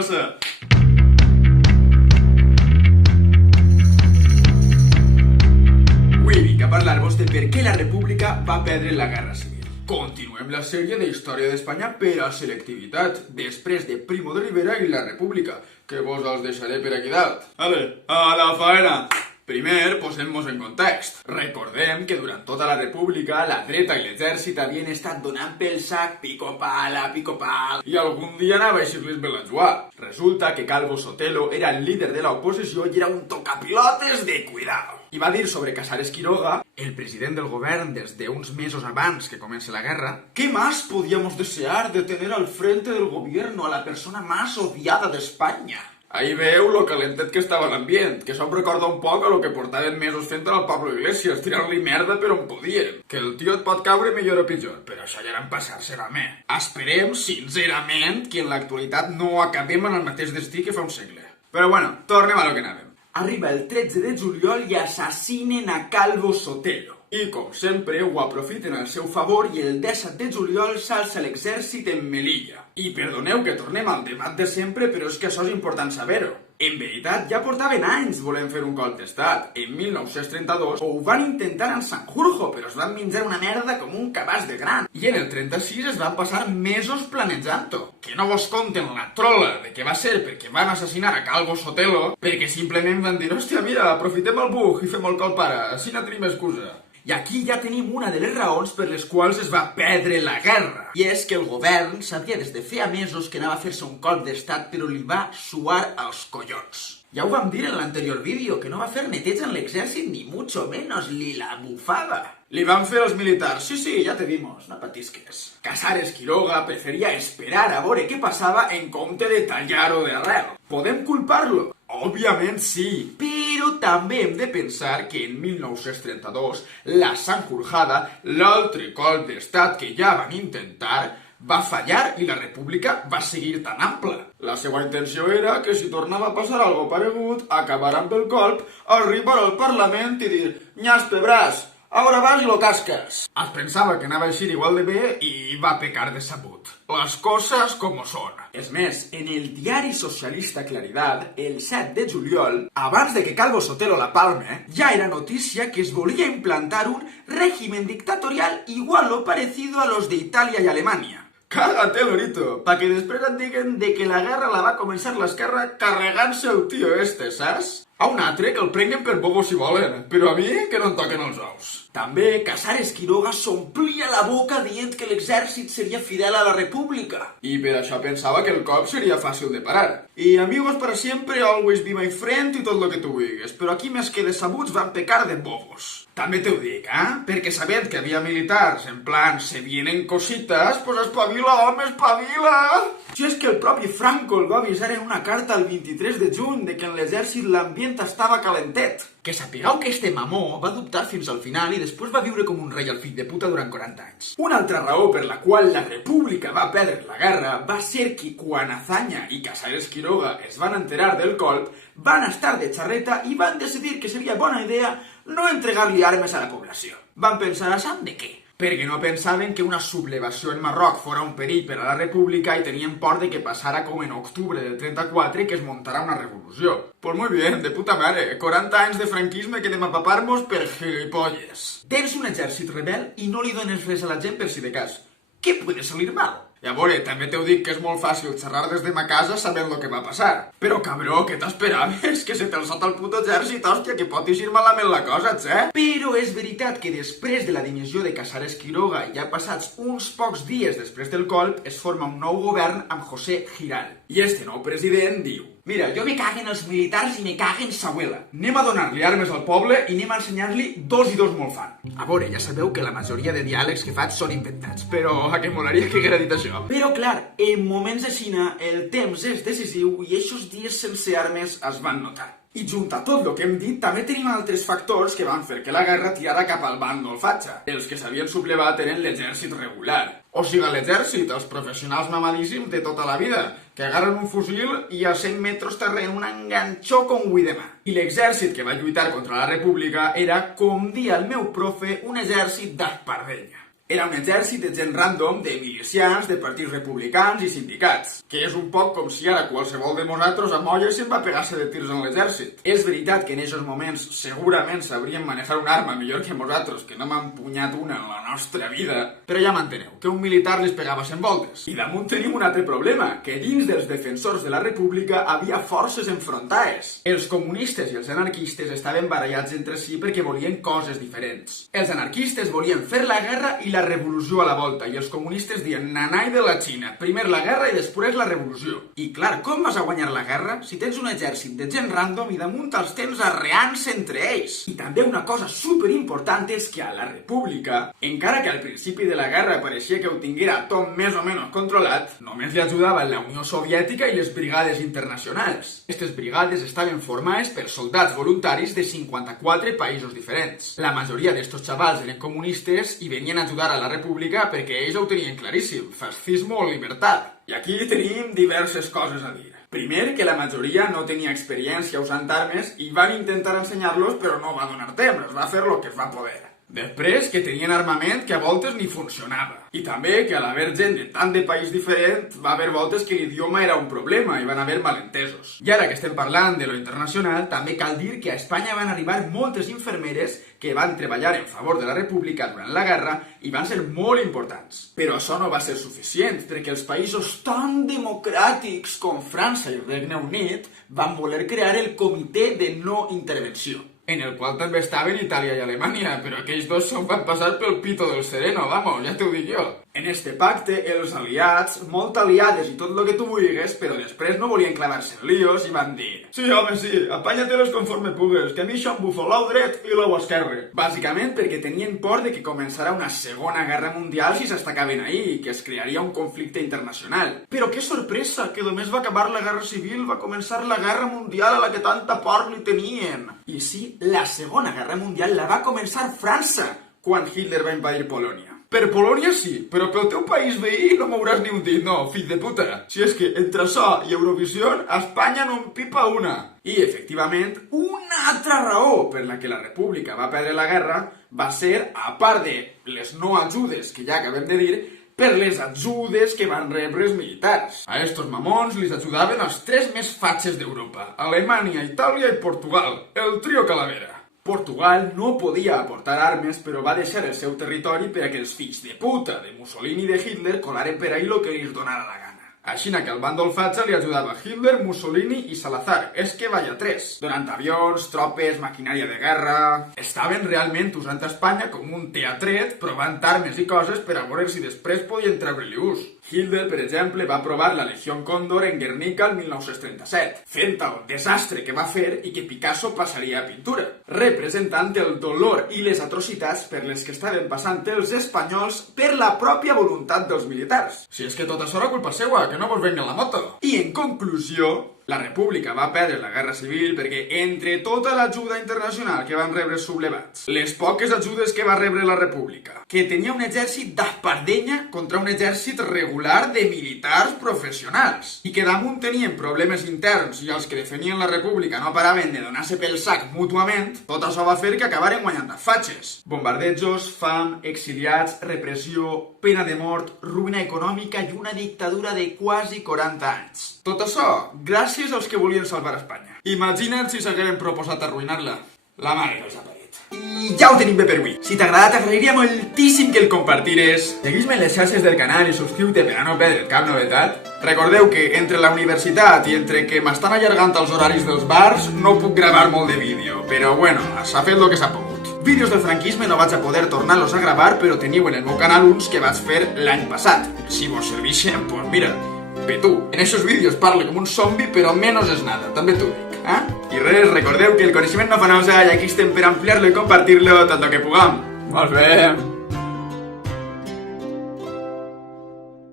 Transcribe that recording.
passa? Avui vinc a parlar-vos de per què la República va perdre la Guerra Civil. Continuem la sèrie de Història d'Espanya per a selectivitat, després de Primo de Rivera i la República, que vos els deixaré per aquí dalt. Ale, a la faena! Primer, posem-nos en context. Recordem que durant tota la República la dreta i l'exèrcit havien estat donant pel sac pico pala, i algun dia anava a eixir-les bé la joa. Resulta que Calvo Sotelo era el líder de l'oposició i era un tocapilotes de cuidado. I va dir sobre Casares Quiroga, el president del govern des d'uns mesos abans que comenci la guerra, ¿qué más podíamos desear de tener al frente del gobierno a la persona más odiada de España? Ahí veu lo calentet que estava l'ambient, que això em recorda un poc a lo que portaven mesos fent al Pablo Iglesias, tirant-li merda per on podien. Que el tio et pot caure millor o pitjor, però això ja era en passar-se la me. Esperem, sincerament, que en l'actualitat no acabem en el mateix destí que fa un segle. Però bueno, tornem a lo que anàvem. Arriba el 13 de juliol i assassinen a Calvo Sotelo. I, com sempre, ho aprofiten al seu favor i el 17 de juliol s'alça l'exèrcit en Melilla. I perdoneu que tornem al debat de sempre, però és que això és important saber-ho. En veritat, ja portaven anys volent fer un cop d'estat. En 1932 ho van intentar en Sanjurjo, però es van menjar una merda com un cabàs de gran. I en el 36 es van passar mesos planejant-ho. Que no vos conten la trola de què va ser perquè van assassinar a Calvo Sotelo, perquè simplement van dir, hòstia, mira, aprofitem el bug i fem el cop ara, així no tenim excusa. I aquí ja tenim una de les raons per les quals es va perdre la guerra. I és que el govern sabia des de feia mesos que anava a fer-se un cop d'estat, però li va suar als collons. Ja ho vam dir en l'anterior vídeo, que no va fer neteig en l'exèrcit ni mucho menos, li la bufada. Li van fer els militars, sí, ja te vimos, no patisques. Casares Quiroga preferia esperar a veure què passava en compte de tallar-ho d'arrel. Podem culpar-lo? Òbviament sí, però també hem de pensar que en 1932 la Sanjurjada, l'altre cop d'estat que ja van intentar, va fallar i la república va seguir tan ampla. La seva intenció era que si tornava a passar algo paregut, acabar amb el colp, arribar al Parlament i dir «Nyas pebràs, ara vas i lo casques». Es pensava que anava a eixir igual de bé i va pecar de sabut. Les coses com són. És més, en el diari socialista Claridad, el 7 de juliol, abans de que Calvo Sotelo la palme, ja era notícia que es volia implantar un régimen dictatorial igual o parecido a los de Italia y Alemania. Cágate, Lorito, pa que després et diguen de que la guerra la va començar l'esquerra carregant-se el tio este, saps? A un altre que el prenguen per bobo si volen, però a mi que no em toquen els ous. També Casares Quiroga s'omplia la boca dient que l'exèrcit seria fidel a la república. I per això pensava que el cop seria fàcil de parar. I amigos para siempre, always be my friend i tot lo que tu vulguis, però aquí més que de sabuts van pecar de bobos. També te ho dic, perquè sabent que havia militars, en plan, se vienen cositas, pues espavila, home, espavila! Si és que el propi Franco el va avisar en una carta el 23 de juny de que en l'exèrcit l'ambient estava calentet. Que sapigueu que este mamó va dubtar fins al final i després va viure com un rei al fill de puta durant 40 anys. Una altra raó per la qual la república va perdre la guerra va ser que quan Azaña i Casares Quiroga es van enterar del colp, van estar de xarreta i van decidir que seria bona idea no entregar-li armes a la població. Van pensar, ¿saben de què? Perquè no pensaven que una sublevació en Marroc fora un perill per a la república i tenien por de que passara com en octubre del 34 que es montara una revolució. Pues muy bien, de puta mare, 40 anys de franquisme que anem a papar-nos per gilipolles. Tens un exèrcit rebel i no li dones res a la gent per si de cas. Què puede salir mal? I a veure, també t'ho dic que és molt fàcil xerrar des de ma casa sabent lo que va passar. Però, cabró, què t'esperaves? Que se te'l sota el puto exèrcit, hòstia, que pot eixir malament la cosa, Però és veritat que després de la dimissió de Casares Quiroga i ja passats uns pocs dies després del colp, es forma un nou govern amb José Giral. I este nou president diu: mira, jo me caguen els militars i me caguen sa abuela. Anem a donar-li armes al poble i anem a ensenyar-li 2 i 2 molt fan. A veure, ja sabeu que la majoria de diàlegs que faig són inventats, però a què molaria que haguera dit això. Però clar, en moments de Xina el temps és decisiu i eixos dies sense armes es van notar. I junt a tot el que hem dit, també tenim altres factors que van fer que la guerra tirara cap al bàndol fatxa. Els que s'havien sublevat eren l'exèrcit regular. O sigui, l'exèrcit, els professionals mamadíssims de tota la vida, que agarren un fusil i a 100 metres terreny un enganxó com vull demà. I l'exèrcit que va lluitar contra la república era, com dia el meu profe, un exèrcit d'espardenya. Era un exèrcit de gent random, de milicians, de partits republicans i sindicats, que és un poc com si ara qualsevol de nosaltres a molla se'n va pegar-se de tirs en l'exèrcit. És veritat que en aquests moments segurament sabrien manejar un arma millor que nosaltres, que no m'han empunyat una en la nostra vida, però ja m'enteneu, que un militar les pegava 100 voltes. I damunt tenim un altre problema, que dins dels defensors de la república havia forces enfrontades. Els comunistes i els anarquistes estaven barallats entre si perquè volien coses diferents. Els anarquistes volien fer la guerra i la revolució a la volta, i els comunistes dient nanai de la Xina, primer la guerra i després la revolució. I clar, com vas a guanyar la guerra si tens un exèrcit de gent random i damunt els tens arreant-se entre ells? I també una cosa superimportant és que a la república, encara que al principi de la guerra pareixia que ho tinguera tot més o menys controlat, només li ajudaven la Unió Soviètica i les brigades internacionals. Aquestes brigades estaven formades per soldats voluntaris de 54 països diferents. La majoria d'estos xavals eren comunistes i venien a ajudar a la república perquè ells ho tenien claríssim, fascismo o libertat. I aquí tenim diverses coses a dir. Primer, que la majoria no tenia experiència usant armes i van intentar ensenyar-los però no va donar temps, es va fer el que es va poder. Després, que tenien armament que a voltes ni funcionava. I també que a l'haver gent de tant de país diferent, va haver voltes que l'idioma era un problema i van haver malentesos. I ara que estem parlant de lo internacional, també cal dir que a Espanya van arribar moltes infermeres que van treballar en favor de la república durant la guerra i van ser molt importants. Però això no va ser suficient, perquè els països tan democràtics com França i el Regne Unit van voler crear el Comitè de No Intervenció, en el qual també estaven Itàlia i Alemanya, però aquells dos se'n van passar pel pito del sereno, vamos, ja t'ho dic jo. En este pacte, els aliats, molt aliades i tot el que tu vulguis, però després no volien clavar-se en líos i van dir: sí, home, sí, apanya-te-les conforme pugues, que a mi això em bufa l'au dret i l'au esquerre. Bàsicament perquè tenien por de que començara una segona guerra mundial si s'estacaven ahí i que es crearia un conflicte internacional. Però que sorpresa, que només va acabar la guerra civil, va començar la guerra mundial a la que tanta por li tenien. I sí, la segona guerra mundial la va començar França, quan Hitler va invadir Polònia. Per Polònia sí, però pel teu país veí no mouràs ni un dit, no, fill de puta. Si és que entre això i Eurovisió, a Espanya no en pipa una. I, efectivament, una altra raó per la que la república va perdre la guerra va ser, a part de les no ajudes que ja acabem de dir, per les ajudes que van rebre els militars. A estos mamons li ajudaven els tres més fatxes d'Europa: Alemanya, Itàlia i Portugal, el trio Calavera. Portugal no podia aportar armes, però va deixar el seu territori per a que els fills de puta de Mussolini i de Hitler colaren per ahí lo que li donara la gana. Així que al bàndol fatxa li ajudava Hitler, Mussolini i Salazar, és que vaya tres, donant avions, tropes, maquinària de guerra. Estaven realment usant Espanya com un teatret, provant armes i coses per a veure si després podien treure-li ús. Hitler, per exemple, va provar la Legió Còndor en Guernica el 1937, fent el desastre que va fer i que Picasso passaria a pintura, representant el dolor i les atrocitats per les que estaven passant els espanyols per la pròpia voluntat dels militars. Si és que tot això era culpa seua, que no vos venguen la moto. I en conclusió, la república va perdre la guerra civil perquè entre tota l'ajuda internacional que van rebre els sublevats, les poques ajudes que va rebre la república, que tenia un exèrcit d'espardenya contra un exèrcit regular de militars professionals, i que damunt tenien problemes interns i els que defenien la república no paraven de donar-se pel sac mútuament, tot això va fer que acabaren guanyant a fatxes. Bombardejos, fam, exiliats, repressió, pena de mort, ruïna econòmica i una dictadura de quasi 40 anys. Tot això, gràcies als que volien salvar Espanya. Imagina't si s'hagueren proposat arruïnar-la. La mare que els ha parit. I ja ho tenim bé per avui. Si t'ha agradat, t'agrairia moltíssim que el compartires. Segueix-me en les xarxes del canal i subscriu-te per a no perdre cap novetat. Recordeu que entre la universitat i entre que m'estan allargant els horaris dels bars no puc gravar molt de vídeo, però bueno, s'ha fet el que s'ha pogut. Vídeos del franquisme no vaig a poder tornar-los a gravar, però teniu en el meu canal uns que vaig fer l'any passat. Si vos serveixen, doncs mira, petú. En aquests vídeos parlo com un zombi, però menys és nada, també t'ho dic. I res, recordeu que el coneixement no fa nosa i aquí estem per ampliar-lo i compartir-lo tot el que puguem. Molt bé.